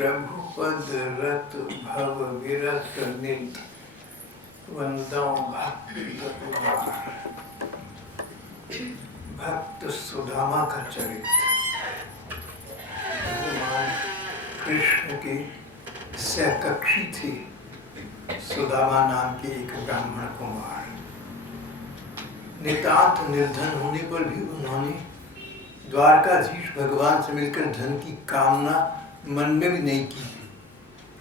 प्रभु पद रत भव विरत नित वंदौ भक्त सुदामा का चरित्र। भगवान कृष्ण की सहकक्षी थी सुदामा नाम की एक ब्राह्मण कुमार। नितांत निर्धन होने पर भी उन्होंने द्वारकाधीश भगवान से मिलकर धन की कामना मन में भी नहीं की।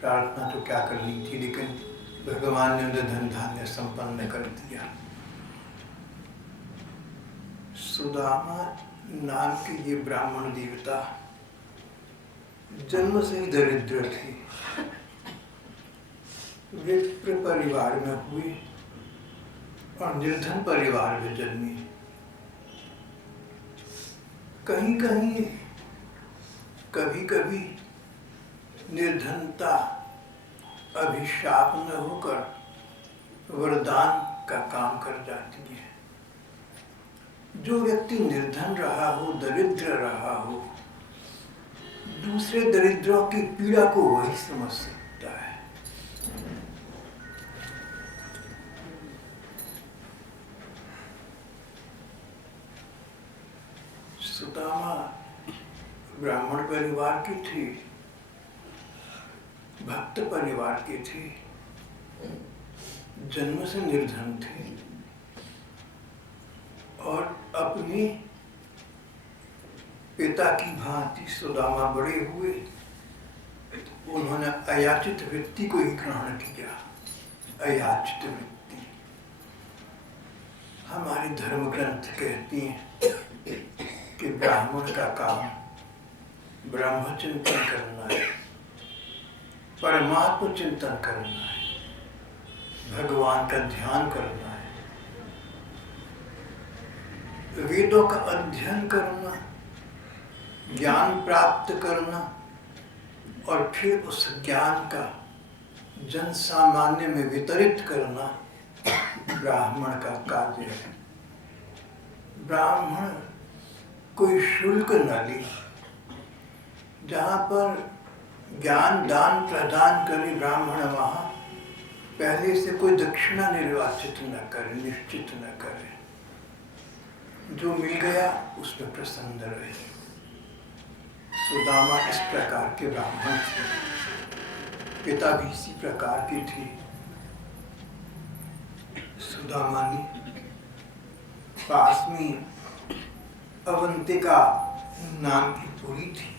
प्रार्थना तो क्या करनी थी, लेकिन भगवान ने उन्हें धन धान्य संपन्न कर दिया। सुदामा नाम के ये ब्राह्मण देवता जन्म से ही दरिद्र थे। विप्र परिवार में हुए और निर्धन परिवार में जन्मे। कहीं कहीं कभी कभी निर्धनता अभिशाप न होकर वरदान का काम कर जाती है। जो व्यक्ति निर्धन रहा हो, दरिद्र रहा हो, दूसरे दरिद्रों की पीड़ा को वही समझ सकता है। सुदामा ब्राह्मण परिवार की थी, भक्त परिवार की थी, जन्म से निर्धन थे और अपने पिता की भांति सुदामा बड़े हुए। उन्होंने अयाचित वृत्ति को ही ग्रहण किया। अयाचित वृत्ति हमारे धर्म ग्रंथ कहती हैं कि ब्राह्मण का काम ब्रह्म चिंतन करना है, परमात्म चिंतन करना है, भगवान का ध्यान करना है, वेदों का अध्ययन करना, ज्ञान प्राप्त करना और फिर उस ज्ञान का जन सामान्य में वितरित करना ब्राह्मण का कार्य है। ब्राह्मण कोई शुल्क न ले। जहाँ पर ज्ञान दान प्रदान करे ब्राह्मण, वहाँ पहले से कोई दक्षिणा निर्वाचित न करे, निश्चित न करे। जो मिल गया उसमें प्रसन्न रहे। सुदामा इस प्रकार के ब्राह्मण थे, पिता भी इसी प्रकार की थी। सुदामा ने पास में अवंतिका नाम की पुरी थी।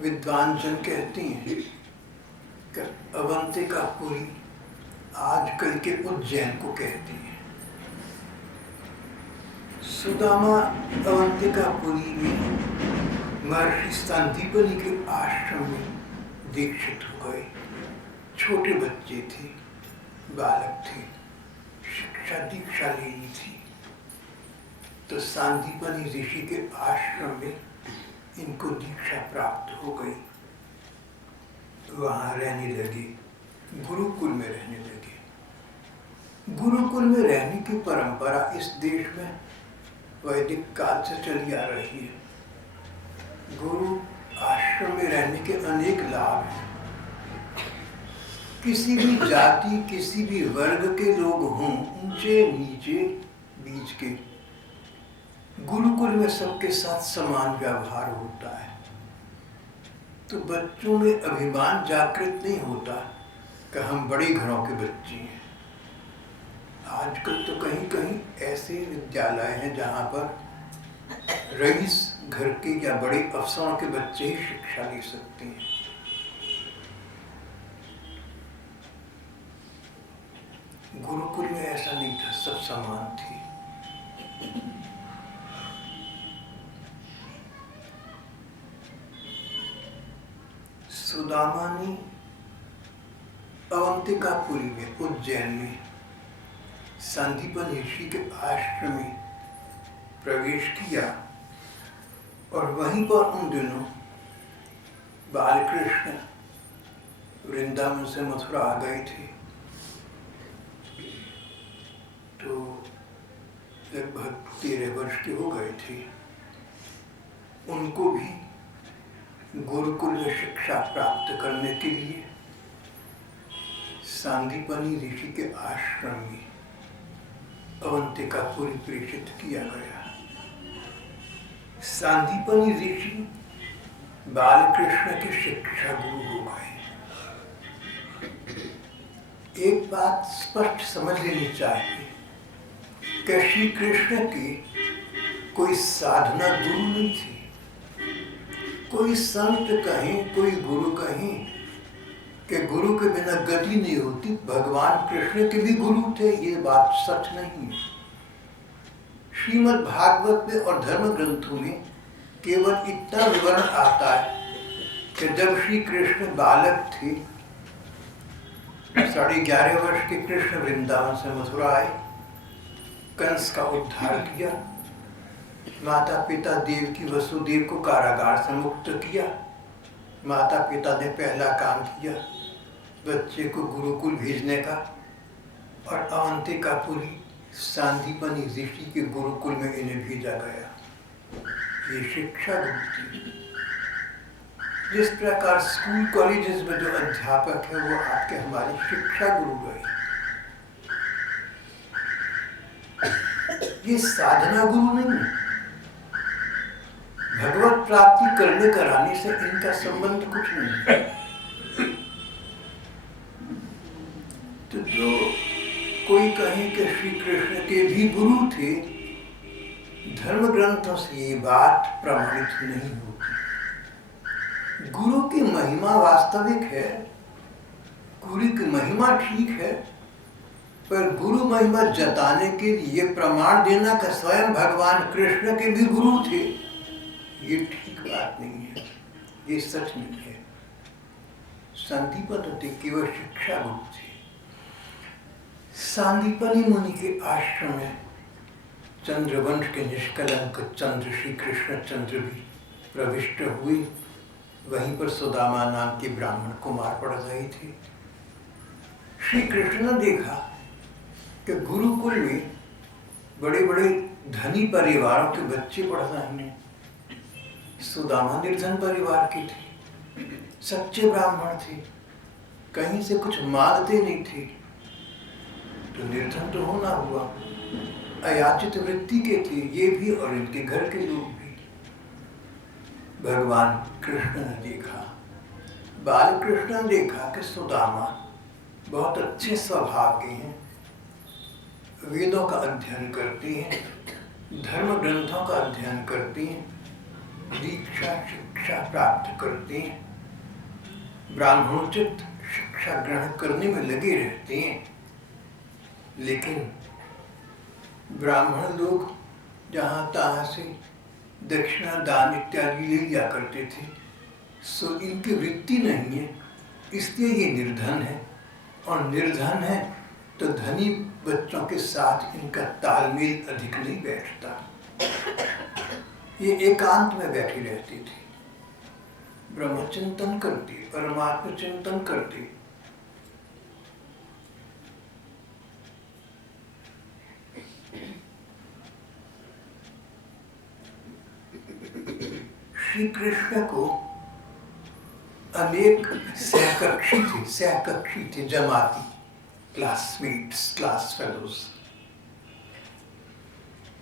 विद्वान जन कहते हैं कि अवंतिकापुरी आजकल के उज्जैन को कहते हैं। सुदामा अवंतिकापुरी में महर्षि संदीपनी के आश्रम में दीक्षित हो गए। छोटे बच्चे थे, बालक थे, शिक्षा दीक्षा लेनी थी। तो संदीपनी ऋषि के आश्रम में इनको दीक्षा प्राप्त हो गई। वहाँ रहने लगे, गुरुकुल में रहने लगे। गुरुकुल में रहने की परंपरा इस देश में वैदिक काल से चली आ रही है। गुरु आश्रम में रहने के अनेक लाभ हैं। किसी भी जाति, किसी भी वर्ग के लोग हों, ऊंचे नीचे बीच के, गुरुकुल में सबके साथ समान व्यवहार होता है। तो बच्चों में अभिमान जागृत नहीं होता कि हम बड़े घरों के बच्चे हैं। आजकल तो कहीं कहीं ऐसे विद्यालय हैं जहाँ पर रईस घर के या बड़े अफसरों के बच्चे ही शिक्षा ले सकते हैं। गुरुकुल में ऐसा नहीं था, सब समान थे। सुदामा ने अवंतिकापुरी में, उज्जैन में संदीपन ऋषि के आश्रम में प्रवेश किया और वहीं पर उन दिनों बालकृष्ण वृंदावन से मथुरा आ गए थे। तो लगभग 13 वर्ष के हो गए थे। उनको भी गुरुकुल में शिक्षा प्राप्त करने के लिए सांदीपनी ऋषि के आश्रम में अवंतिकापुरी प्रेषित किया गया। सांदीपनी ऋषि बालकृष्ण के शिक्षा गुरु हो गए। एक बात स्पष्ट समझ लेनी चाहिए कि श्री कृष्ण की कोई साधना गुरु नहीं थी। कोई संत कहें, कोई गुरु कहें कि गुरु के बिना गति नहीं होती, भगवान कृष्ण के भी गुरु थे, ये बात सच नहीं है। श्रीमद् भागवत में और धर्म ग्रंथों में केवल इतना विवरण आता है कि जब श्री कृष्ण बालक थे, 11.5 वर्ष के कृष्ण वृंदावन से मथुरा आए, कंस का उद्धार किया, माता पिता देवकी वसुदेव को कारागार से मुक्त किया। माता पिता ने पहला काम किया बच्चे को गुरुकुल भेजने का, और अवंतिकापुरी सांदीपनी ऋषि के गुरुकुल में इन्हें भेजा गया। ये शिक्षा गुरु थी। जिस प्रकार स्कूल कॉलेजेस में जो अध्यापक है वो आपके हमारे शिक्षा गुरु गए, ये साधना गुरु नहीं है। भगवत प्राप्ति करने कराने से इनका संबंध कुछ नहीं है। तो जो कोई कहे कि श्री कृष्ण के भी गुरु थे, धर्म ग्रंथों से ये बात प्रमाणित नहीं होती। गुरु की महिमा वास्तविक है, गुरु की महिमा ठीक है, पर गुरु महिमा जताने के लिए प्रमाण देना कि स्वयं भगवान कृष्ण के भी गुरु थे, ये ठीक बात नहीं है, ये सच नहीं है। सांदीपनि केवल शिक्षा गुरु थे। सांदीपनि मुनि के आश्रम में चंद्रवंश के निष्कलंक चंद्र श्री कृष्ण चंद्र भी प्रविष्ट हुए। वहीं पर सुदामा नाम के ब्राह्मण कुमार पढ़ रहे थे। श्री कृष्ण ने देखा कि गुरुकुल में बड़े बड़े धनी परिवारों के बच्चे पढ़ रहे हैं। सुदामा निर्धन परिवार के थे, सच्चे ब्राह्मण थे, कहीं से कुछ मांगते नहीं थे, तो निर्धन तो होना हुआ। अयाचित वृत्ति के थे ये भी और इनके घर के लोग भी। भगवान कृष्ण ने देखा, बाल कृष्ण ने देखा कि सुदामा बहुत अच्छे स्वभाव के हैं, वेदों का अध्ययन करते हैं, धर्म ग्रंथों का अध्ययन करते हैं, दीक्षा शिक्षा प्राप्त करते हैं, ब्राह्मणोचित शिक्षा ग्रहण करने में लगे रहते हैं। लेकिन ब्राह्मण लोग जहाँ तहाँ से दक्षिणा दान इत्यादि ले लिया करते थे, सो इनकी वृत्ति नहीं है, इसलिए ये निर्धन है। और निर्धन है तो धनी बच्चों के साथ इनका तालमेल अधिक नहीं बैठता। ये एकांत में बैठी रहती थी, ब्रह्मचिंतन करती, परमात्मा चिंतन करती। श्री कृष्ण को अनेक सहकक्षी थे, जमाती, classmates, class fellows.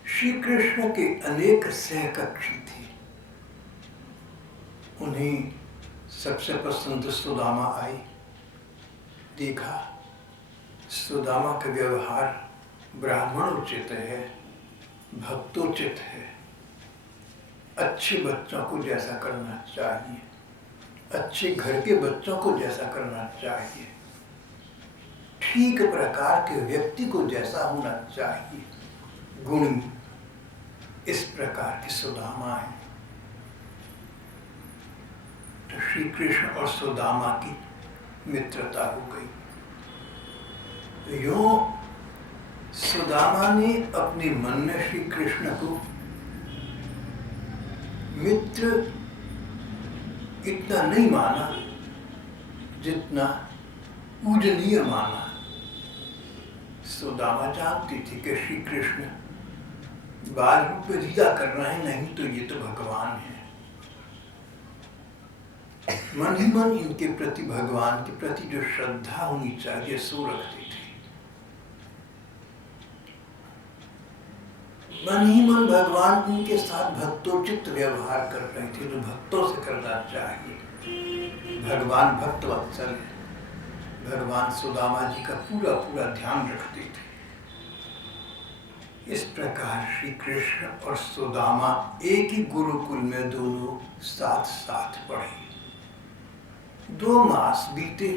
Shri Krishna के अनेक सहकक्षी थे। उन्हें सबसे पसंद सुदामा आई। देखा सुदामा का व्यवहार ब्राह्मणोचित है, भक्तोचित है, अच्छे बच्चों को जैसा करना चाहिए, अच्छे घर के बच्चों को जैसा करना चाहिए, ठीक प्रकार के व्यक्ति को जैसा होना चाहिए, गुणी, इस प्रकार के सुदामा है। तो श्री कृष्ण और सुदामा की मित्रता हो गई। यूं सुदामा ने अपने मन में श्री कृष्ण को मित्र इतना नहीं माना जितना पूजनीय माना। सुदामा जानती थी कि श्री कृष्ण बाल रूप में लीला कर रहे हैं, नहीं तो ये तो भगवान है। मन ही मन इनके प्रति, भगवान के प्रति जो श्रद्धा होनी चाहिए सो रखती थी। मन ही मन भगवान इनके साथ भक्तोचित व्यवहार कर रहे थे, जो भक्तों से करना चाहिए। भगवान भक्त वत्सल है, भगवान सुदामा जी का पूरा पूरा ध्यान रखते थे। इस प्रकार श्री कृष्ण और सुदामा एक ही गुरुकुल में दोनों साथ साथ पढ़े। 2 मास बीते।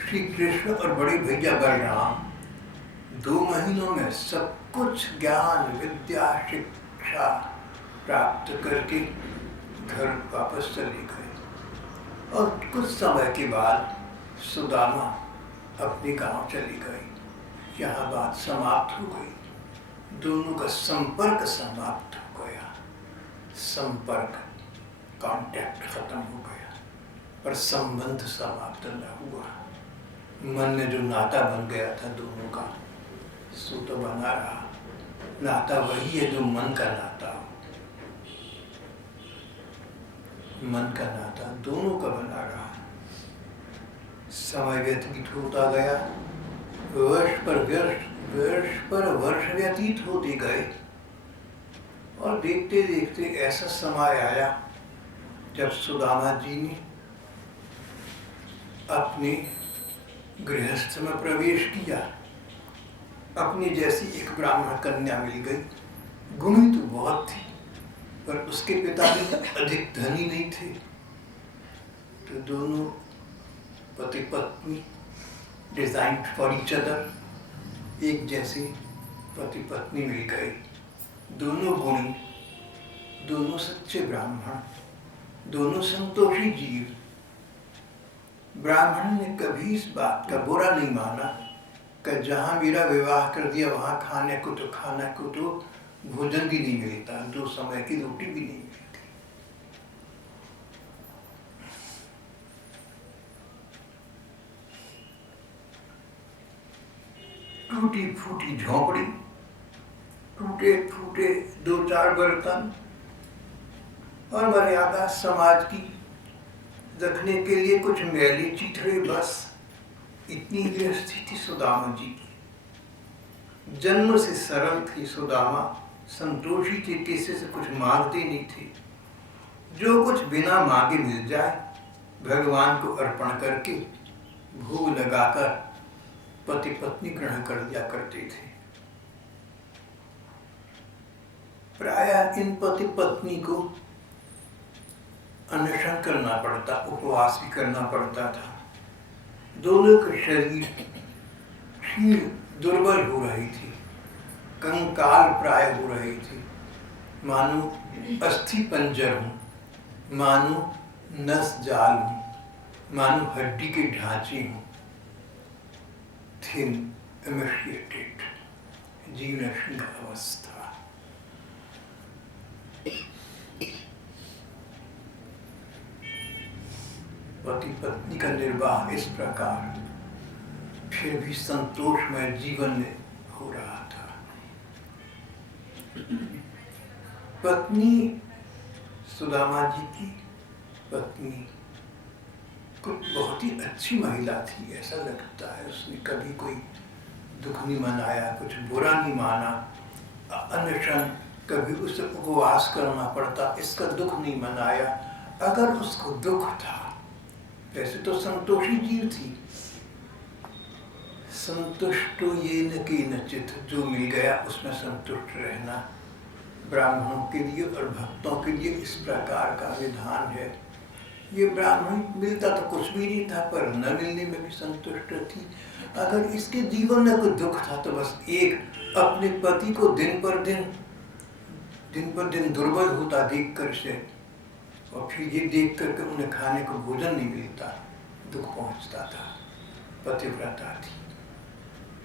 श्री कृष्ण और बड़े भैया बलराम 2 महीनों में सब कुछ ज्ञान, विद्या, शिक्षा प्राप्त करके घर वापस चले गए। और कुछ समय के बाद सुदामा अपने गांव चली गई। यहाँ बात समाप्त हो गई, दोनों का संपर्क समाप्त हो गया। संपर्क, कांटेक्ट खत्म हो गया, पर संबंध समाप्त न हुआ। मन में जो नाता बन गया था दोनों का, सो तो बना रहा। नाता वही है जो मन का नाता हो। मन का नाता दोनों का बना रहा। समय व्यतीत होता गया, वर्ष पर वर्ष व्यतीत होते गए, और देखते देखते ऐसा समय आया जब सुदामा जी ने अपने गृहस्थ में प्रवेश किया। अपनी जैसी एक ब्राह्मण कन्या मिल गई। गुणी तो बहुत थी, पर उसके पिता भी अधिक धनी नहीं थे। तो दोनों पति पत्नी डिजाइन फॉर ईच अदर, एक जैसे पति पत्नी मिल गए। दोनों गुणी, दोनों सच्चे ब्राह्मण, दोनों संतोषी जीव। ब्राह्मण ने कभी इस बात का बुरा नहीं माना कि जहाँ मेरा विवाह कर दिया वहाँ खाने को तो भोजन भी नहीं मिलता, 2 समय की रोटी भी नहीं मिलती। टूटी फूटी झोंपड़ी, टूटे फूटे 2-4 बर्तन, और मर्यादा समाज की रखने के लिए कुछ मैली चिथड़े, बस इतनी गृहस्थी थी सुदामा जी की। जन्म से सरल थी सुदामा, संतोषी थी, किसी से कुछ मांगती नहीं थी। जो कुछ बिना मांगे मिल जाए भगवान को अर्पण करके भोग लगाकर पति पत्नी ग्रहण कर दिया करते थे। प्रायः इन पति पत्नी को अनशन करना पड़ता, उपवास भी करना पड़ता था। दोनों के शरीर क्षीण दुर्बल हो रही थी, कंकाल प्राय हो रही थी, मानो अस्थि पंजर हूँ, मानो नस जाल हूँ, मानो हड्डी के ढांचे हूँ। थिन, एमेशिएटेड, जीर्णशीर्ण अवस्था। पति पत्नी का निर्वाह इस प्रकार फिर भी संतोषमय जीवन में हो रहा था। पत्नी, सुदामा जी की पत्नी कुछ बहुत ही अच्छी महिला थी, ऐसा लगता है। उसने कभी कोई दुख नहीं मनाया, कुछ बुरा नहीं माना। अनशन, कभी उसे उपवास करना पड़ता, इसका दुख नहीं मनाया। अगर उसको दुख था, वैसे तो संतोषी जीव थी। संतुष्टो येन केनचित्, जो मिल गया उसमें संतुष्ट रहना ब्राह्मणों के लिए और भक्तों के लिए इस प्रकार का विधान है। ये ब्राह्मण मिलता तो कुछ भी नहीं था, पर न मिलने में भी संतुष्ट थी। अगर इसके जीवन में कोई दुख था तो बस एक, अपने पति को दिन पर दिन दुर्बल होता देख कर से, और फिर ये देख कर के उन्हें खाने को भोजन नहीं मिलता, दुख पहुंचता था। पतिव्रता थी,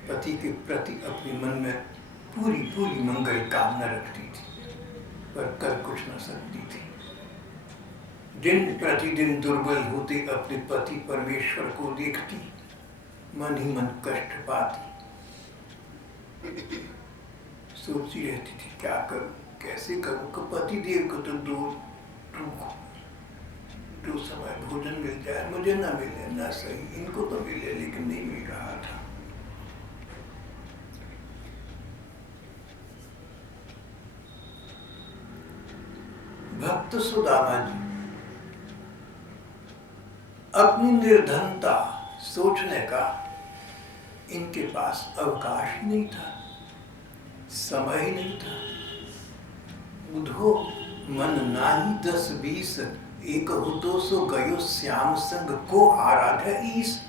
पति के प्रति अपने मन में पूरी मंगल कामना रखती थी, पर कर कुछ न सकती थी। दिन प्रतिदिन दुर्बल होते अपने पति परमेश्वर को देखती, मन ही मन कष्ट पाती, सोचती रहती थी क्या करूं, कैसे करूं। पति देव को तो 2 जो समय भोजन मिल जाए, मुझे ना मिले ना सही, इनको तो मिले लेकिन नहीं मिल रहा था। भक्त सुदामा जी अपनी निर्धनता सोचने का इनके पास अवकाश ही नहीं था, समय ही नहीं था। बुधो मन नाही 10-20, एक हो तो सो गयो श्याम संग को आराध्य ईस।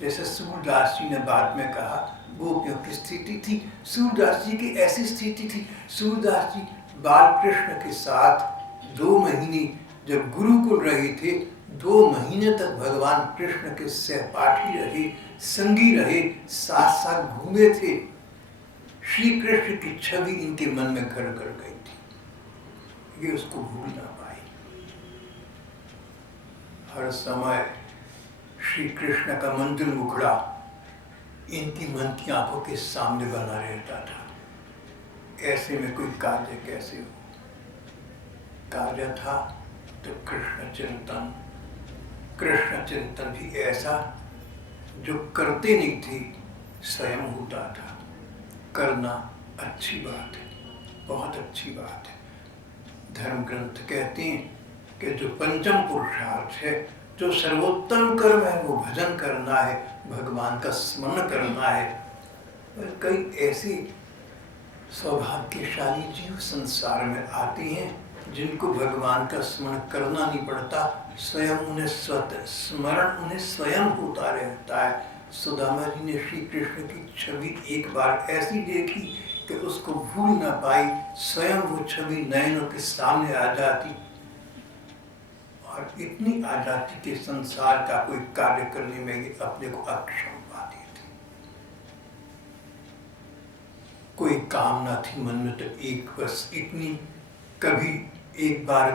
जैसे सूरदास जी ने बाद में कहा, गोपियों की स्थिति थी, सूरदास जी की ऐसी स्थिति थी। सूरदास जी बालकृष्ण के साथ 2 महीने जब गुरुकुल रहे थे, 2 महीने तक भगवान कृष्ण के सहपाठी रहे, संगी रहे, साथ साथ घूमे थे। श्री कृष्ण की छवि इनके मन में घर कर गई थी, ये उसको भूल ना पाई। हर समय श्री कृष्ण का मंदिर मुखड़ा इनकी मन की आंखों के सामने बना रहता था। ऐसे में कोई कार्य कैसे हो? कार्य था तो कृष्ण चिंतन। कृष्ण चिंतन भी ऐसा जो करते नहीं थे, स्वयं होता था। करना अच्छी बात है, बहुत अच्छी बात है। धर्म ग्रंथ कहते हैं कि जो पंचम पुरुषार्थ है, जो सर्वोत्तम कर्म है, वो भजन करना है, भगवान का स्मरण करना है। और कई ऐसे सौभाग्यशाली जीव संसार में आते हैं जिनको भगवान का स्मरण करना नहीं पड़ता, स्वयं उन्हें स्वतः स्मरण उन्हें स्वयं होता रहता है। सुदामा जी ने श्री कृष्ण की छवि एक बार ऐसी देखी कि उसको भूल ना पाई, स्वयं वो छवि नयनों के सामने आ जाती और इतनी आ जाती कि संसार का कोई कार्य करने में ये अपने को अक्षम पाती थी। कोई कामना थी मन में तो एक बस इतनी, कभी एक बार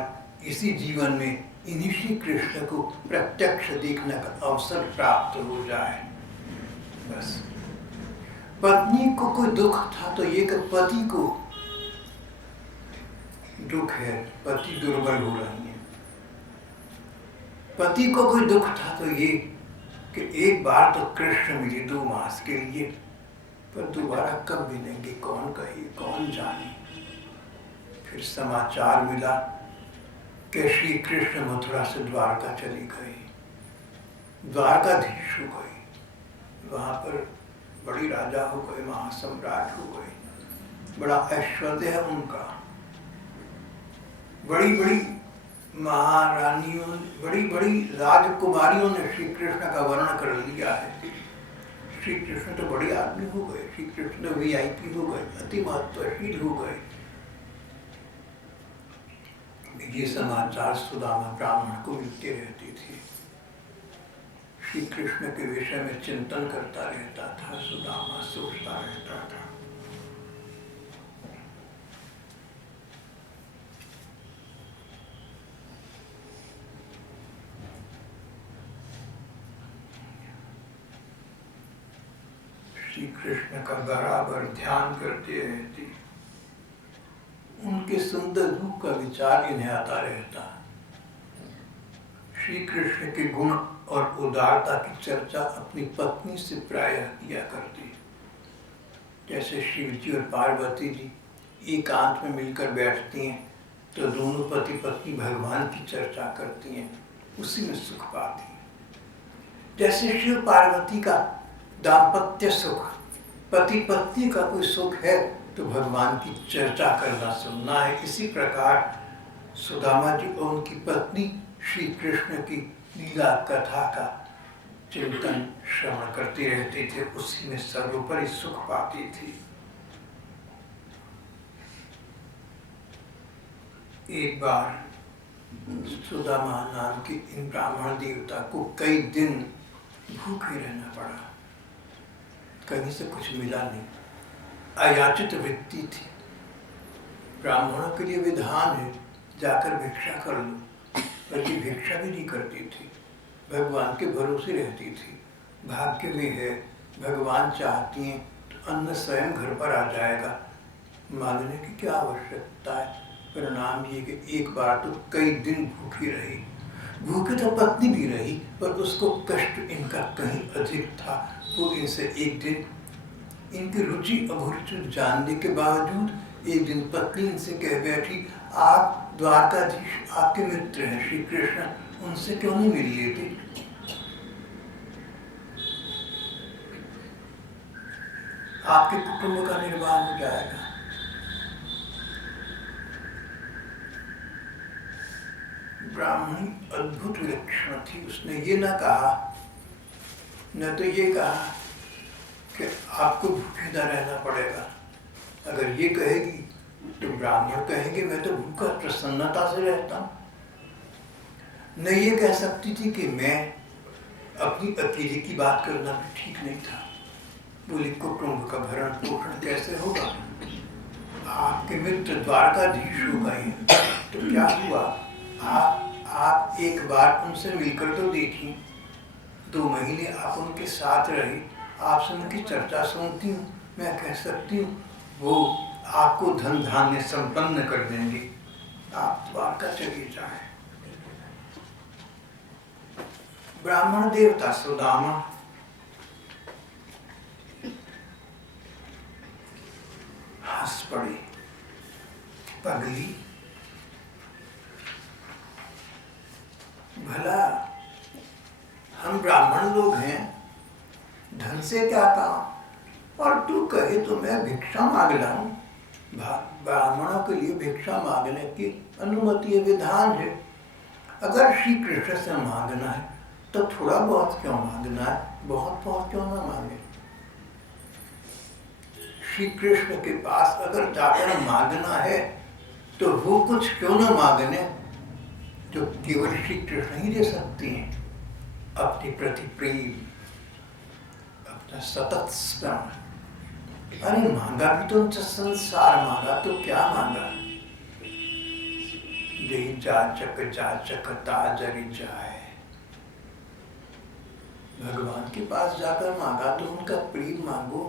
इसी जीवन में इन्हीं श्री कृष्ण को प्रत्यक्ष देखने का अवसर प्राप्त हो जाए, बस। पत्नी को कोई दुख था तो ये कि पति को दुख है, पति दुर्बल हो रही है। पति को कोई दुख था तो ये कि एक बार तो कृष्ण मिले 2 मास के लिए, पर दोबारा कब मिलेंगे कौन कहे, कौन जाने। फिर समाचार मिला कि श्री कृष्ण मथुरा से द्वारका चली गई, द्वारकाधीश हो गई, वहां पर बड़ी राजा हो गए, महासम्राट हो गए, बड़ा ऐश्वर्य है उनका। बड़ी बड़ी महारानियों, बड़ी बड़ी राजकुमारियों ने श्री कृष्ण का वर्णन कर लिया है। श्री कृष्ण तो बड़े आदमी हो गए, श्री कृष्ण तो VIP हो गए, अति महत्वशील हो गए। ये समाचार सुदामा ब्राह्मण को मिलते रहते थे। श्री कृष्ण के विषय में चिंतन करता रहता था, सुदामा सोचता रहता था। श्री कृष्ण का बराबर ध्यान करते रहते, उनके सुंदर रूप का विचार इन्हें आता रहता। श्री कृष्ण के गुण और उदारता की चर्चा अपनी पत्नी से प्रायः किया करती। जैसे शिव जी और पार्वती जी एकांत में मिलकर बैठती हैं तो दोनों पति पत्नी भगवान की चर्चा करती हैं, उसी में सुख पाती हैं। जैसे शिव पार्वती का दाम्पत्य सुख, पति पत्नी का कोई सुख है तो भगवान की चर्चा करना सुनना है। इसी प्रकार सुदामा जी और उनकी पत्नी श्री कृष्ण की लीला कथा का चिंतन श्रवण करते रहते थे, उसी में सर्वोपरि सुख पाती थी। एक बार सुदामा नाम के इन ब्राह्मण देवता को कई दिन भूखे रहना पड़ा, कहीं से कुछ मिला नहीं, अयाचित वृत्ति थी। ब्राह्मणों के लिए विधान है जाकर भिक्षा कर लो, बल्कि भिक्षा भी नहीं करती थी, भगवान के भरोसे रहती थी। भाग्य में है, भगवान चाहती हैं तो अन्न स्वयं घर पर आ जाएगा, मांगने की क्या आवश्यकता है। परिणाम ये कि एक बार तो कई दिन भूखी रही। भूखी तो पत्नी भी रही, पर उसको कष्ट इनका कहीं अधिक था। वो इनसे एक दिन इनकी रुचि अभिरुचि जानने के बावजूद एक दिन पत्नी इनसे कह बैठी, आप द्वारकाधीश आपके मित्र हैं श्री कृष्ण, उनसे क्यों नहीं मिल लेते? आपके कुटुंब का निर्वाह हो जाएगा। ब्राह्मणी अद्भुत विलक्षण थी। उसने ये ना कहा, न तो ये कहा कि आपको भूखे न रहना पड़ेगा। अगर ये कहेगी तो ब्राह्मण कहेंगे मैं तो भूखा प्रसन्नता से रहता हूँ। न ये कह सकती थी कि मैं अपनी अकेले की बात करना भी ठीक नहीं था। बोली कुटुंब का भरण पोषण कैसे होगा? आपके मित्र द्वारकाधीश हो गए तो क्या हुआ? आप एक बार उनसे मिलकर तो देखी, 2 महीने आप उनके साथ रहे, आपसे उनकी चर्चा सुनती हूँ, मैं कह सकती हूँ वो आपको धन धान्य संपन्न कर देंगे, आप द्वारका चले जाएं। ब्राह्मण देवता सुदामा हंस पड़े, पगली, भला हम ब्राह्मण लोग हैं, धन से क्या काम, और तू कहे तो मैं भिक्षा मांग लाऊं। ब्राह्मणों के लिए भिक्षा मांगने की अनुमति विधान है। अगर श्री कृष्ण से मांगना है तो थोड़ा बहुत क्यों मांगना है, बहुत बहुत क्यों ना मांगे। श्री कृष्ण के पास अगर जाकर मांगना है तो वो कुछ क्यों ना मांगने जो केवल श्री कृष्ण ही दे सकते हैं। अपने प्रति प्रेम, अपना सतत स्मरण। अरे मांगा भी तो संसार मांगा तो क्या मांगा? दे जाचक ताजरि जाए। भगवान के पास जाकर मांगा तो उनका प्रेम मांगो।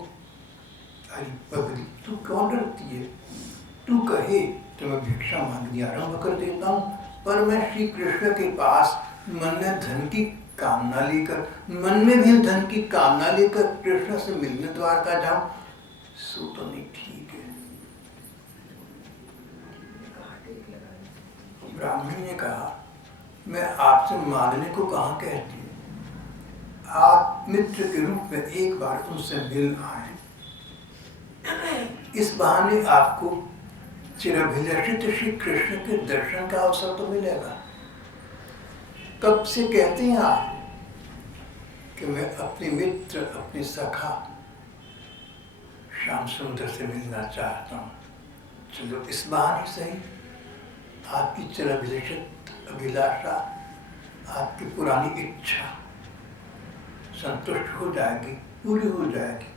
अरे पगली तू क्यों डरती है? तू कहे तो मैं भिक्षा मांगनी आरंभ कर देता हूँ, पर मैं श्री कृष्ण के पास मन में धन की कामना लेकर, मन में भी धन की कामना लेकर कृष्ण से मिलने द्वारका जाऊं, सो तो नहीं ठीक है। ब्राह्मणी ने कहा, मैं आपसे मांगने को कहाँ कहती हूँ, आप मित्र के रूप में एक बार उनसे मिल आए, इस बहाने आपको चिरभिलषित श्री कृष्ण के दर्शन का अवसर तो मिलेगा। कब से कहते हैं आप कि मैं अपने मित्र, अपने सखा श्याम सुंदर से मिलना चाहता हूँ। चलो इस बहाने से ही आपकी चिरभिलषित अभिलाषा, आपकी पुरानी इच्छा संतुष्ट हो जाएगी, पूरी हो जाएगी।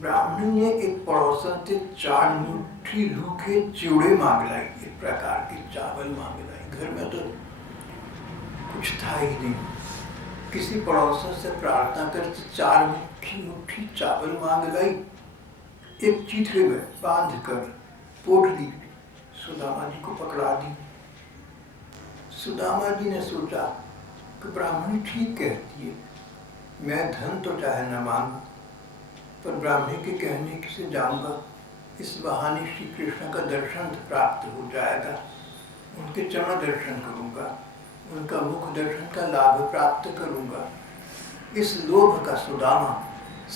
ब्राह्मणी ने एक पड़ोसन से 4 मुट्ठी रूखे चिवड़े मांग लाई, एक प्रकार के चावल मांग लाई। घर में तो कुछ था ही नहीं। किसी पड़ोसन से प्रार्थना कर 4 मुट्ठी चावल मांग लाई, एक चीथड़े में बांध कर पोटली सुदामा जी को पकड़ा दी। सुदामा जी ने सोचा कि ब्राह्मणी ठीक कहती है, मैं धन तो चाहे न मांगू, पर ब्राह्मणी के कहने से जाऊंगा, इस बहाने श्री कृष्ण का दर्शन प्राप्त हो जाएगा, उनके चरण दर्शन करूंगा, उनका मुख दर्शन का लाभ प्राप्त करूंगा। इस लोभ का सुदामा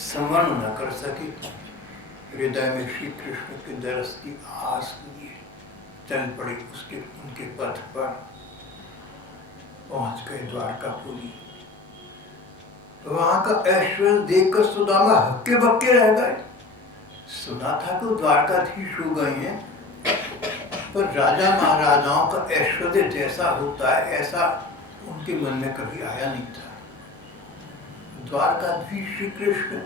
समरण न कर सके। हृदय में श्री कृष्ण के दर्श की आस लिए चल पड़े उनके पथ पर। पहुंच गए द्वारकापुरी। वहां का ऐश्वर्य देखकर सुदामा हक्के बक्के रह गए। सुना था कि द्वारकाधीश हो गए हैं, पर राजा महाराजाओं का ऐश्वर्य जैसा होता है ऐसा उनके मन में कभी आया नहीं था। द्वारकाधीश श्री कृष्ण,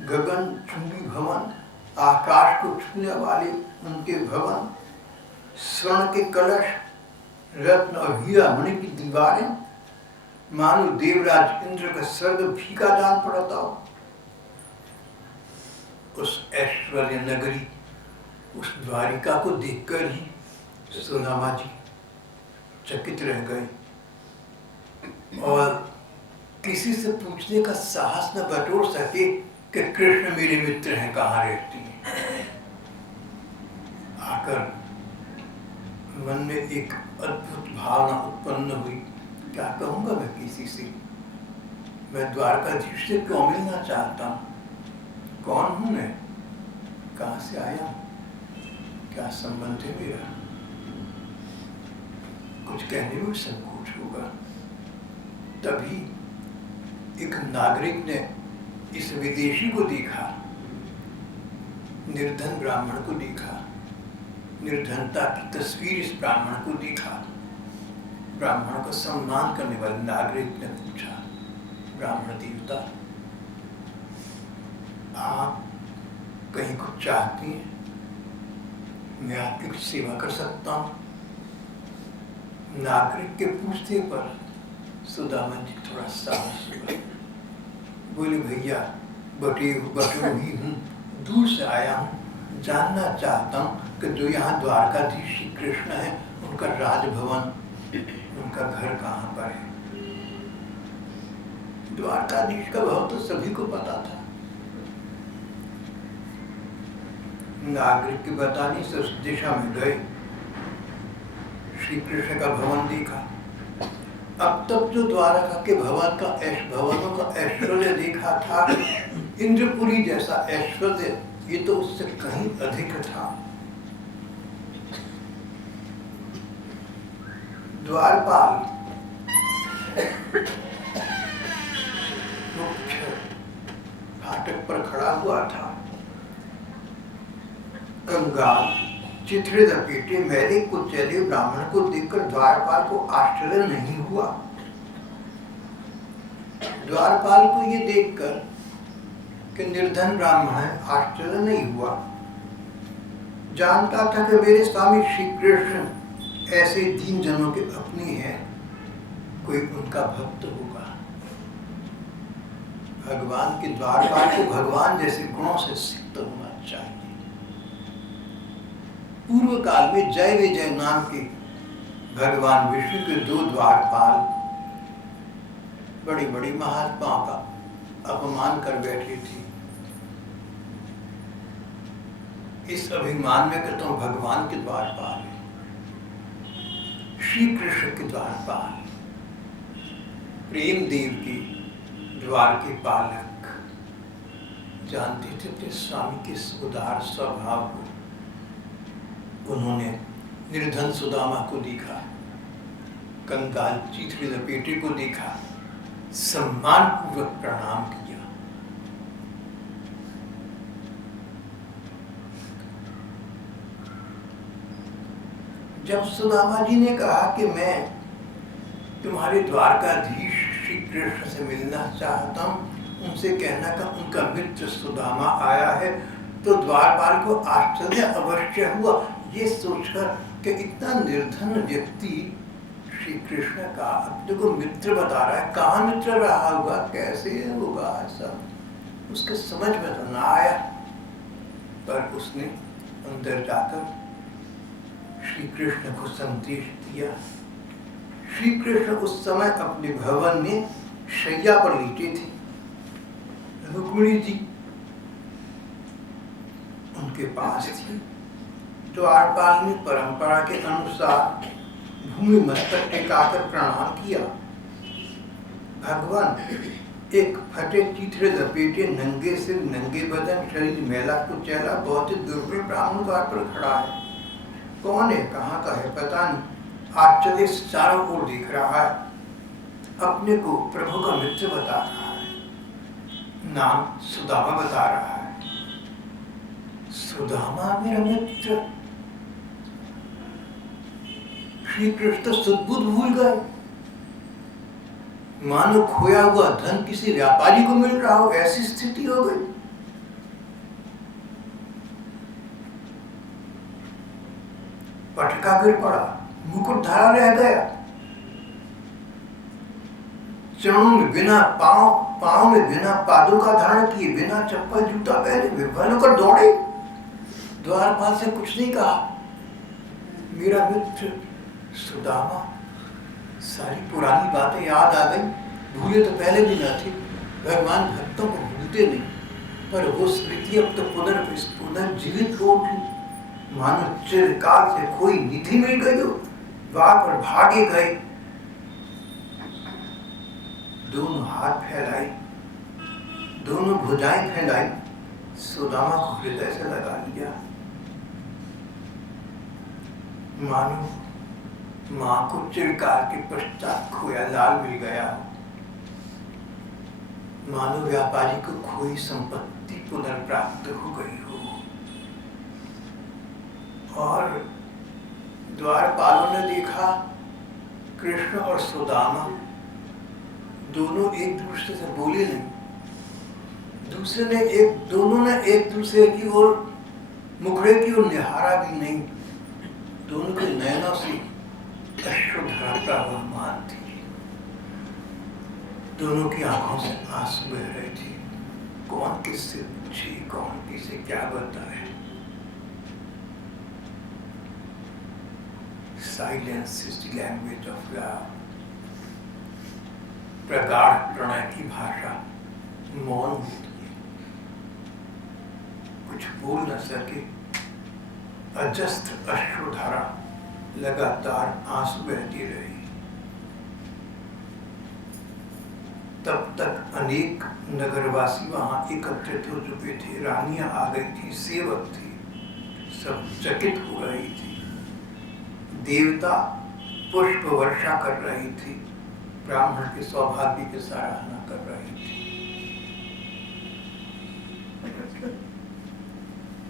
गगन चुंबी भवन, आकाश को छूने वाले उनके भवन, स्वर्ण के कलश, रत्न और हीरा मणि की दीवारें, मानो देवराज इंद्र का स्वर्ग फीका जान पड़ता हो। उस ऐश्वर्य नगरी उस द्वारिका को देखकर ही सुदामा जी चकित रह गए और किसी से पूछने का साहस न बटोर सके कि कृष्ण मेरे मित्र हैं, कहाँ रहती हैं। आकर मन में एक अद्भुत भावना उत्पन्न हुई, क्या कहूँगा मैं किसी से, मैं द्वारकाधीश से क्यों मिलना चाहता हूँ, कौन हूँ मैं, कहाँ से आया हूँ, क्या संबंध है मेरा। कुछ कहने में संकोच होगा। तभी एक नागरिक ने इस विदेशी को देखा, निर्धन ब्राह्मण को देखा, निर्धनता की तस्वीर इस ब्राह्मण को देखा। ब्राह्मण को सम्मान करने वाले नागरिक ने पूछा, ब्राह्मण देवता, आप कहीं कुछ चाहती हैं, मैं आपकी कुछ सेवा कर सकता हूँ। नागरिक के पूछने पर सुदामा जी थोड़ा साहस हुआ, बोले भैया बटे ही हूँ, दूर से आया हूँ, जानना चाहता हूँ कि जो यहाँ द्वारकाधीश श्री कृष्ण है उनका राजभवन, उनका घर कहाँ पर है। द्वारकाधीश का भवन तो सभी को पता था। नागरिक के बताने से उस दिशा में गए, श्री कृष्ण का भवन देखा। अब तक जो द्वारका के भवनों का ऐश्वर्य देखा था, इंद्रपुरी जैसा ऐश्वर्य, ये तो उससे कहीं अधिक था। द्वारपाल मुख्य फाटक पर खड़ा हुआ था। कंगाल, चिथड़े लपेटे, मैले कुचैले ब्राह्मण को देखकर द्वारपाल को आश्चर्य नहीं हुआ। द्वारपाल को ये देखकर कि निर्धन ब्राह्मण है, आश्चर्य नहीं हुआ। जानता था कि मेरे स्वामी श्री कृष्ण ऐसे दीन जनों के अपने हैं, कोई उनका भक्त होगा। भगवान के द्वारपाल को भगवान जैसे गुणों से सिक्त होना चाहिए। पूर्व काल में जय विजय नाम के भगवान विष्णु के 2 द्वारपाल बड़ी बड़ी महात्माओं का अपमान कर बैठे थे। इस अभिमान में कहता हूं भगवान के द्वारपाल, श्री कृष्ण के द्वारपाल, प्रेम देव के द्वार के पालक, जानते थे अपने स्वामी के उदार स्वभाव को। उन्होंने निर्धन सुदामा को देखा, कंगाल चिथड़े लपेटे को देखा, सम्मान पूर्वक प्रणाम किया। जब सुदामा जी ने कहा कि मैं तुम्हारे द्वारकाधीश श्री कृष्ण से मिलना चाहता हूँ, उनसे कहना का उनका मित्र सुदामा आया है, तो द्वारपाल को आश्चर्य अवश्य हुआ, ये सोचकर कि इतना निर्धन व्यक्ति श्री कृष्ण का अपने को मित्र बता रहा है, कहाँ मित्र रहा होगा, कैसे होगा ऐसा, उसके समझ में तो ना आया। पर उसने अंदर जाकर श्री कृष्ण को संदेश दिया। श्री कृष्ण उस समय अपने भवन में शैया पर लेटे थे। रुक्मिणी जी उनके पास थी। द्वारपाल ने परंपरा के अनुसार भूमि मस्तक टेकाकर प्रणाम किया। भगवान एक फटे चिथड़े लपेटे, नंगे सिर, नंगे बदन, शरीर मैला कुचैला, बहुत ही दुर्बल ब्राह्मण द्वार पर खड़ा है। कौन है, कहाँ का है पता नहीं, आश्चर्य से चारों ओर देख रहा है, अपने को प्रभु का मित्र बता रहा है, नाम सुदामा बता रहा है। सुदामा मेरा मित्र। श्री कृष्ण सद्बुद्ध भूल गए, मानो खोया हुआ धन किसी व्यापारी को मिल रहा हो, ऐसी स्थिति हो गई। पटका गिर पड़ा, मुकुट धरा रह गया, चरणों में बिना पांव में बिना पादों का धारण किए, बिना चप्पल जूता पहने विभ्वल होकर दौड़े। द्वारपाल से कुछ नहीं कहा, मेरा मित्र सुदामा, सारी पुरानी बातें याद आ गई, भूले तो पहले भी न थी, भगवान भक्तों को भूलते नहीं, पर वो स्मृति अब तो पुनर्जीवित हो उठी, मानो चिरकाल से कोई निधि मिल गई हो, द्वार पर भागे गए, दोनों हाथ फैलाई, दोनों भुजाएं फैलाई, सुदामा को हृदय से लगा लिया, मानो मां को चिरकाल के पश्चात खोया लाल मिल गया, मानो व्यापारी को खोई संपत्ति पुनर्प्राप्त हो गई हो। और द्वारपालों ने देखा कृष्ण और सुदामा दोनों एक दूसरे से बोले नहीं, दोनों ने एक दूसरे की ओर मुखड़े की ओर निहारा भी नहीं, दोनों के नयनों से अश्रुधारा प्रवाहमान थी, दोनों की आंखों से आंसू बह रहे थे, कौन किससे पूछे, कौन किसे क्या बताए। Silence is the language of love. प्रगाढ़ प्रणय की भाषा मौन होती है, कुछ बोल न सके, अजस्त्र अश्रुधारा लगातार आंसू बहती रही। तब तक अनेक नगरवासी वहां एकत्रित हो चुके थे, रानियां आ गई थी, सेवक थे, सब चकित हो रही थी, देवता पुष्प वर्षा कर रही थी, ब्राह्मण के सौभाग्य की सराहना कर रही थी।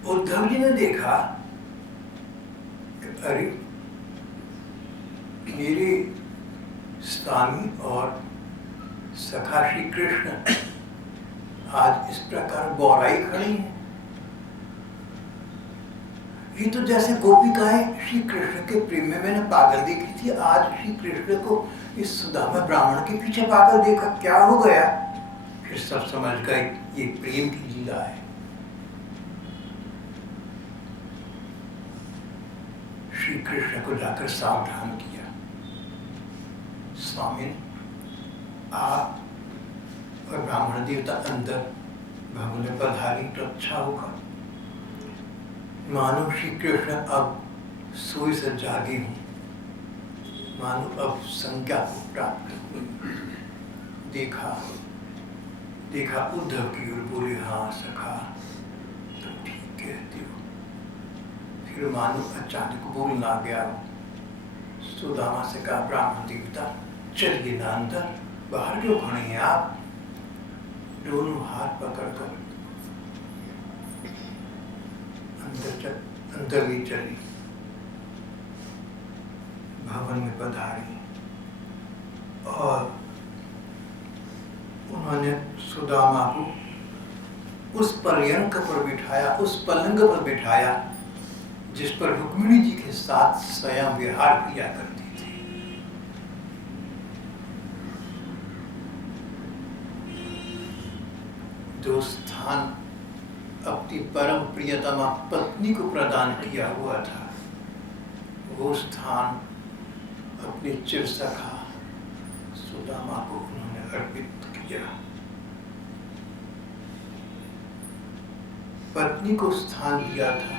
उद्धव जी ने देखा कि अरे मेरे स्वामी और सखा श्री कृष्ण आज इस प्रकार गौराई खड़ी है, ये तो जैसे गोपिकाएं श्री कृष्ण के प्रेम में मैंने पागल देखी थी, आज श्री कृष्ण को इस सुदामा ब्राह्मण के पीछे पागल देखा, क्या हो गया? फिर सब समझ गए ये प्रेम की लीला है। श्री कृष्ण को जाकर सावधान किया, स्वामी आप और ब्राह्मण देवता अंदर भवन में पधारी तो अच्छा होगा, मानो श्री कृष्ण अब सोई से जागे हूं, मानो अब संज्ञा को प्राप्त हुई। देखा उद्धव की ओर, बोले हाँ सखा तुम ठीक कहती हो। फिर मानो अचानक बोल ना गया, सुदामा से कहा ब्राह्मण देवता चलिए ना अंदर, बाहर क्यों खड़े हैं आप? दोनों हाथ पकड़कर अंदर भी चली, भवन में पधारी और उन्होंने सुदामा को उस पर्यंक पर बिठाया, उस पलंग पर बिठाया जिस पर रुक्मिणी जी के साथ स्वयं विहार किया करती थी। जो स्थान अपनी परम प्रियतमा पत्नी को प्रदान किया हुआ था, वो स्थान अपने चिरसखा सुदामा को उन्होंने अर्पित किया। पत्नी को स्थान दिया था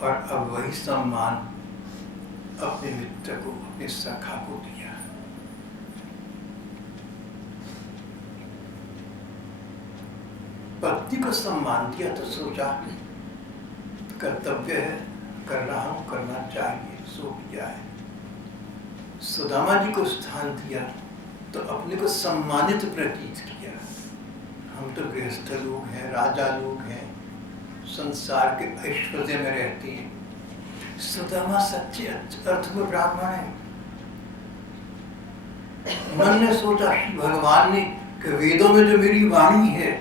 और अब वही सम्मान अपने मित्र को, अपने सखा को दिया। पत्नी को सम्मान दिया तो सोचा कर्तव्य है, कर रहा हूं, करना चाहिए, सो किया है। सुदामा जी को स्थान दिया तो अपने को सम्मानित प्रतीत किया। हम तो गृहस्थ लोग हैं, राजा लोग हैं, संसार के ऐश्वर्य में रहते हैं। सुदामा सच्चे अर्थ में ब्राह्मण है। मन ने सोचा श्री भगवान ने कि वेदों में जो मेरी वाणी है,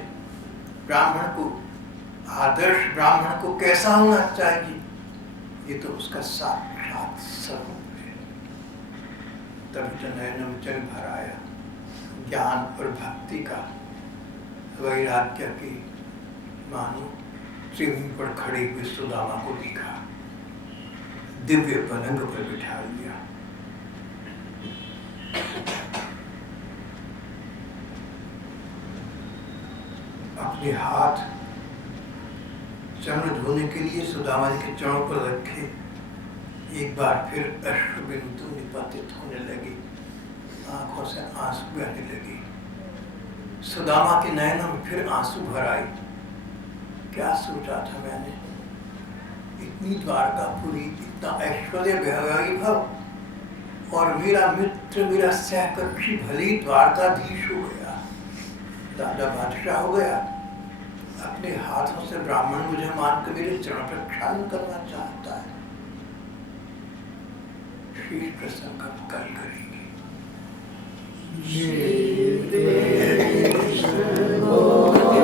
ब्राह्मण को, आदर्श ब्राह्मण को कैसा होना चाहिए, ये तो उसका साक्षात स्वरूप है। तभी तो नयनों में जल भर आया, ज्ञान और भक्ति का वैराग्य की मानो सीढ़ी पर खड़ी हुई सुदामा को दिखा, दिव्य पलंग पर बिठा दिया। अपने हाथ चरण धोने के लिए सुदामा जी के चरणों पर रखे, एक बार फिर अश्रु बिंदु निपातित होने लगी, आंखों से आंसू बहने लगी। सुदामा के नयनों में फिर आंसू भर आए। क्या सोचा था मैंने, इतनी द्वारकापुरी, इतना ऐश्वर्य वैभव, और मेरा मित्र, मेरा सहकक्षी भली द्वारकाधीश हो गया, दादा बादशाह हो गया। अपने हाथों से ब्राह्मण मुझे मानकर मेरे चरण प्रक्षालन करना चाहता है। शीश प्रसंग कल करेंगे।